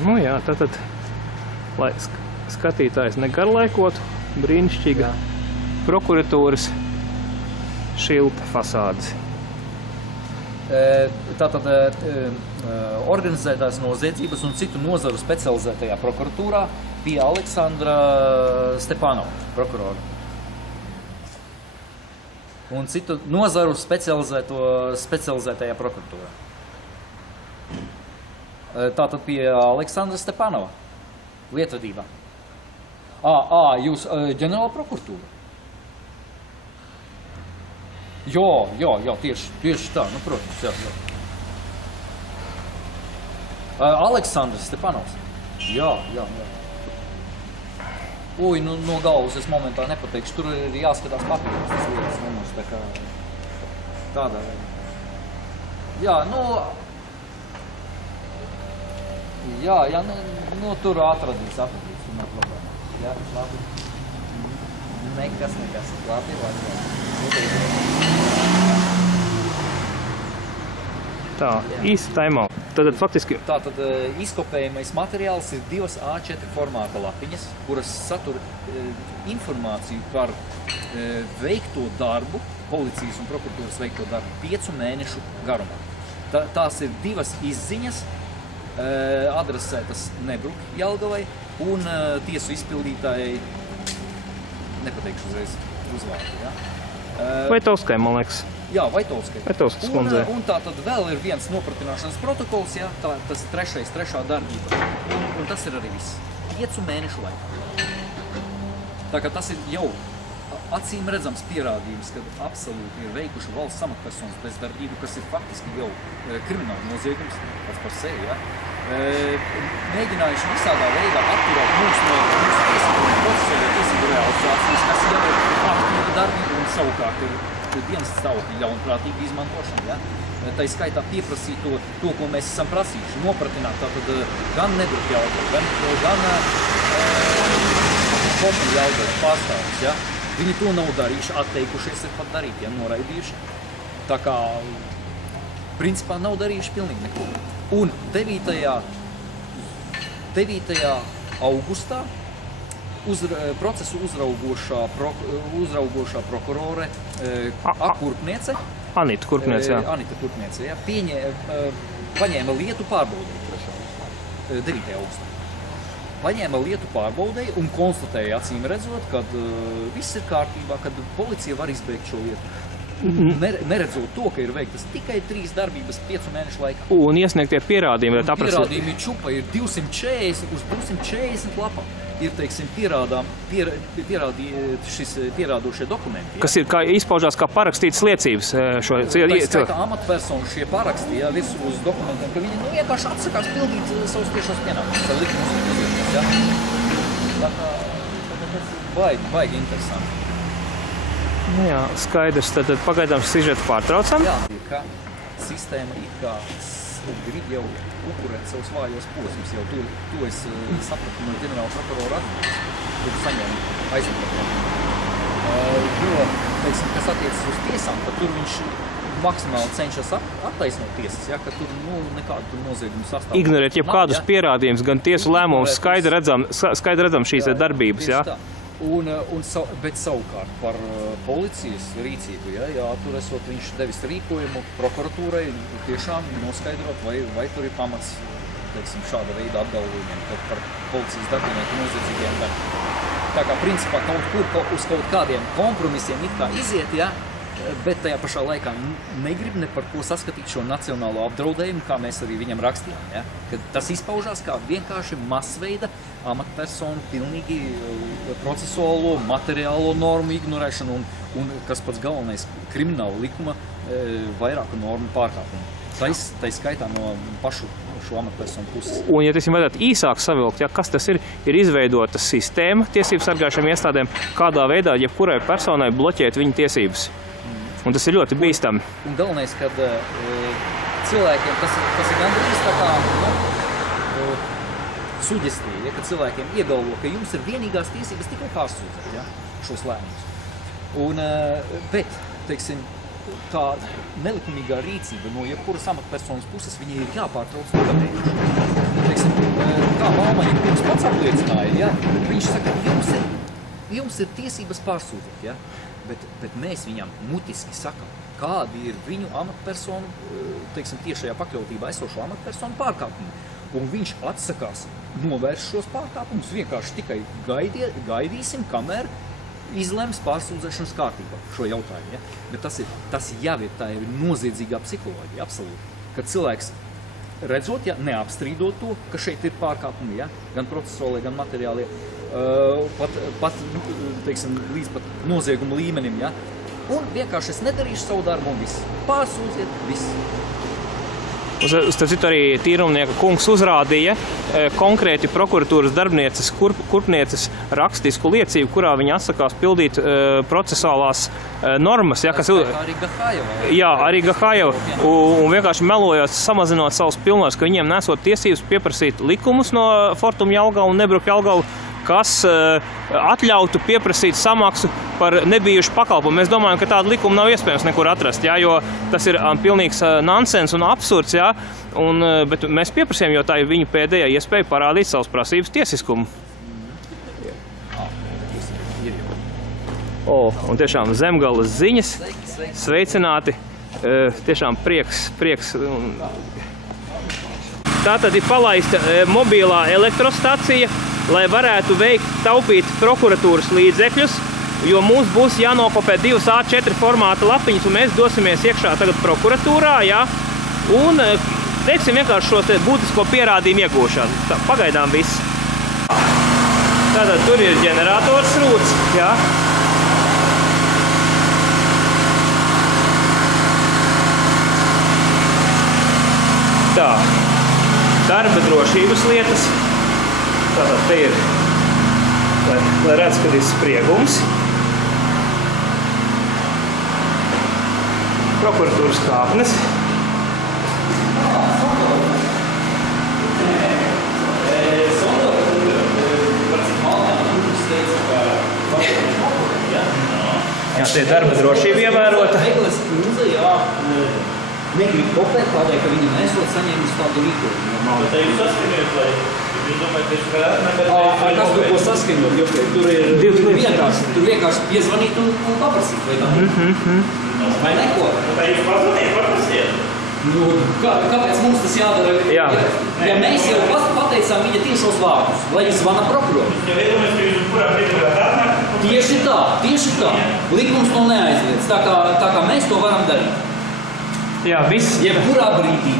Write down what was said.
Nu jā, tātad, lai skatītājs negarlaikotu, brīnišķīga prokuratūras šilta fasādes. Tātad organizētās noziedzības un citu nozaru specializētajā prokuratūrā pie Aleksandra Stepanova, prokurora. Un citu nozaru specializētajā prokuratūrā. Tātad pie Aleksandra Stepanova, lietvedībā. Jūs ģenerāla prokuratūra? Jā, tieši tā, nu, protams, jā. Aleksandrs Stepanovs. Jā. Uj, nu, no galvas es momentā nepateikšu, tur ir jāskatās papīros tas lietas numurs, tā kā tādā veidā. Jā, nu, tur atradīs, tur nav problēma. Jā, labi. Nekas, labi. Tā, īsti taimā. Tātad faktiski... Tātad izkopējamais materiāls ir 2 A4 formāta lapiņas, kuras satur informāciju par veikto darbu, policijas un prokuratūras veikto darbu 5 mēnešu garumā. Tās ir 2 izziņas, adresētas Nebruk Jelgavai un tiesu izpildītājai, nepateikšu uzreiz uzvārdu, ja? Vaitovskai, man liekas. Jā, Vaitovskai. Vaitovskas kundzei. Un tā tad vēl ir viens nopratināšanas protokols, ja? Tas ir trešā darbība. Un tas ir arī viss. 5 mēnešu laikā. Tā kā tas ir jau acīm redzams pierādījums, ka absolūti ir veikuši valsts amatpersonas bezdarbību, kas ir faktiski jau krimināla noziegums pats par sevi, ja? Mēģinājuši visādā veidā atturēt mūs no tiesību realizācijas, kas jau ir aktīva darbība un savukārt ir dienas stāvokļa ļaunprātīga izmantošana. Ja? Tā skaitā pieprasīt to, ko mēs esam prasījuši, nopratināt tātad gan Nebruk Jelgavu, gan Kopuma Jelgavas pārstāvis. Ja? Viņi to nav darījuši, atteikušies ir pat darīt, ja noraidījuši. Tā kā principā nav darījuši pilnīgi neko. Un 9. augustā procesu uzraugošā prokurore Kurpniece. Anita Kurpniece, jā. Anita Kurpniece, jā. Paņēma lietu pārbaudēji 9. augustā. Paņēma lietu pārbaudēji un konstatēja acīm redzot, ka viss ir kārtībā, kad policija var izbeigt šo lietu. Neredzot to, ka ir veiktas tikai 3 darbības 5 mēnešu laikā. Un iesniegtie pierādījumi, vai tā prasa? Pierādījumi čupa ir 240 uz 240 lapām. Ir, teiksim, pierādošie dokumenti. Ja? Kas ir, kā izpaužās kā parakstītas liecības šo cilvēku? Tā skaitā amatpersonu šie paraksti, ja, visu uz dokumentiem, ka viņi vienkārši atsakās pildīt savus tiešos pienākumus, savu likumus un pozīcijas, ja? Tā kā tas ir baigi interesanti. Nu jā, skaidrs, tad pagaidām sižetu pārtraucam. Jā, ka sistēma it kā grib jau upurēt savus vājos posmus, jau to es sapratu no ģenerāla prokurora atbildības, kur saņēma aizmeklējumu. Jo, teiksim, kas attiecas uz tiesām, tad tur viņš maksimāli cenšas attaisnot tiesas, ja, ka tur nekādu noziegumu sastāv. Ignorēt jebkādus pierādījumus, gan tiesu lēmumus, skaidri redzam šīs darbības, jā. Bet savukārt par policijas rīcību, ja, tur esot viņš devis rīkojumu prokuratūrai tiešām noskaidrot, vai tur ir pamats, teiksim, šāda veida apgalvojumiem par policijas darbinieku noziedzīgiem darbiem. Tā kā principā uz kaut kādiem kompromisiem it kā iziet, ja, bet tajā pašā laikā negrib ne par ko saskatīt šo nacionālo apdraudējumu, kā mēs arī viņam rakstījām. Ja? Kad tas izpaužās kā vienkārši masveida amatpersonu pilnīgi procesuālo, materiālo normu ignorēšanu un kas pats galvenais, krimināla likuma vairāku normu pārkāpumu. Tai skaitā no pašu šo amatpersonu puses. Un, ja teiksim, vajadzētu īsāk savilkt, ja, kas tas ir izveidota sistēma tiesību sargājušiem iestādēm, kādā veidā jebkurai personai bloķēt viņa tiesības. Un tas ir ļoti bīstami. Un galvenais, kad cilvēkiem tas ir gandrīz tā kā suģestīja, ja, kad cilvēkiem iegalvo, ka jums ir vienīgās tiesības tikai pārsūdzēt, ja, šos lēmumus. Bet, teiksim, tā nelikumīgā rīcība no jebkuras amatpersonas puses, viņai ir jāpārtrauc nogatējuši. Teiksim, Kalmaņa kungs pats apliecināja, ja? Viņš saka, jums ir tiesības pārsūtīt, ja? Bet mēs viņam mutiski sakam, kādi ir viņu amatpersonu, teiksim, tiešajā pakļautībā esošo amatpersonu pārkāpumi. Un viņš atsakās novērst šos pārkāpumus, vienkārši tikai gaidīsim, kamēr izlems pārsūdzēšanas kārtībā šo jautājumu. Ja? Bet tas jau ir, tā ir noziedzīgā psiholoģija, absolūti. Kad cilvēks redzot, ja, neapstrīdot to, ka šeit ir pārkāpumi, ja? Gan procesuālie, gan materiālie, pat teiksim, līdz pat nozieguma līmenim, ja? Un vienkārši es nedarīšu savu darbu un viss. Pārsūdziet, viss. Starp citu arī tīrumnieka kungs uzrādīja konkrēti prokuratūras darbnieces, kurpnieces rakstisku liecību, kurā viņa atsakās pildīt procesuālās normas. Ja, kas arī Gahājeva. Jā, arī Gahājeva. Un vienkārši melojot, samazinot savus pilnvaras, ka viņiem nesot tiesības pieprasīt likumus no Fortum Jelgavu un Nebruk Jelgavu, kas atļautu pieprasīt samaksu par nebijušu pakalpumu. Mēs domājam, ka tādu likumu nav iespējams nekur atrast, ja, jo tas ir pilnīgs nonsens un absurds, ja, bet mēs pieprasījām, jo tā ir viņa pēdējā iespēja parādīt savas prasības tiesiskumu. Un tiešām Zemgales ziņas, sveicināti, tiešām prieks. Tātad ir palaista mobilā elektrostacija, lai varētu taupīt prokuratūras līdzekļus, jo mums būs jānokopē 2 A4 formāta lapiņas, un mēs dosimies iekšā tagad prokuratūrā, jā, un teiksim vienkārši šo būtisko pierādījumu iegūšanu. Tā, pagaidām viss. Tātad tur ir ģenerators rūts, jā. Tā, darba drošības lietas. Tātad te ir, lai redz, kad ir spriegums. Prokuratūras kāpnes. Jā, te ir darba drošība ievērota. Negrib kopēt tādēļ, ka viņi nesot saņēmis tādu rīkojumu. Bet jūs saskaņojat, lai viņi domāju, ka jūs varētu Kas tur ko saskaņot, jo tur ir vienkārši piezvanīt un paprasīt, vai tā? Vai neko? Tā jūs pazvaniet, paprasiet? Nu, kāpēc mums tas jādara? Jā. Ja mēs jau pateicām viņa tiešos vārdus, lai jūs zvana prokuroru. Ja iedomājas, ka jūs kurā brīdī varētu atnākt? Tieši tā. Likums to neaizliedz, tā kā mēs to varam darīt. Jā, viss. Jebkurā brīdī.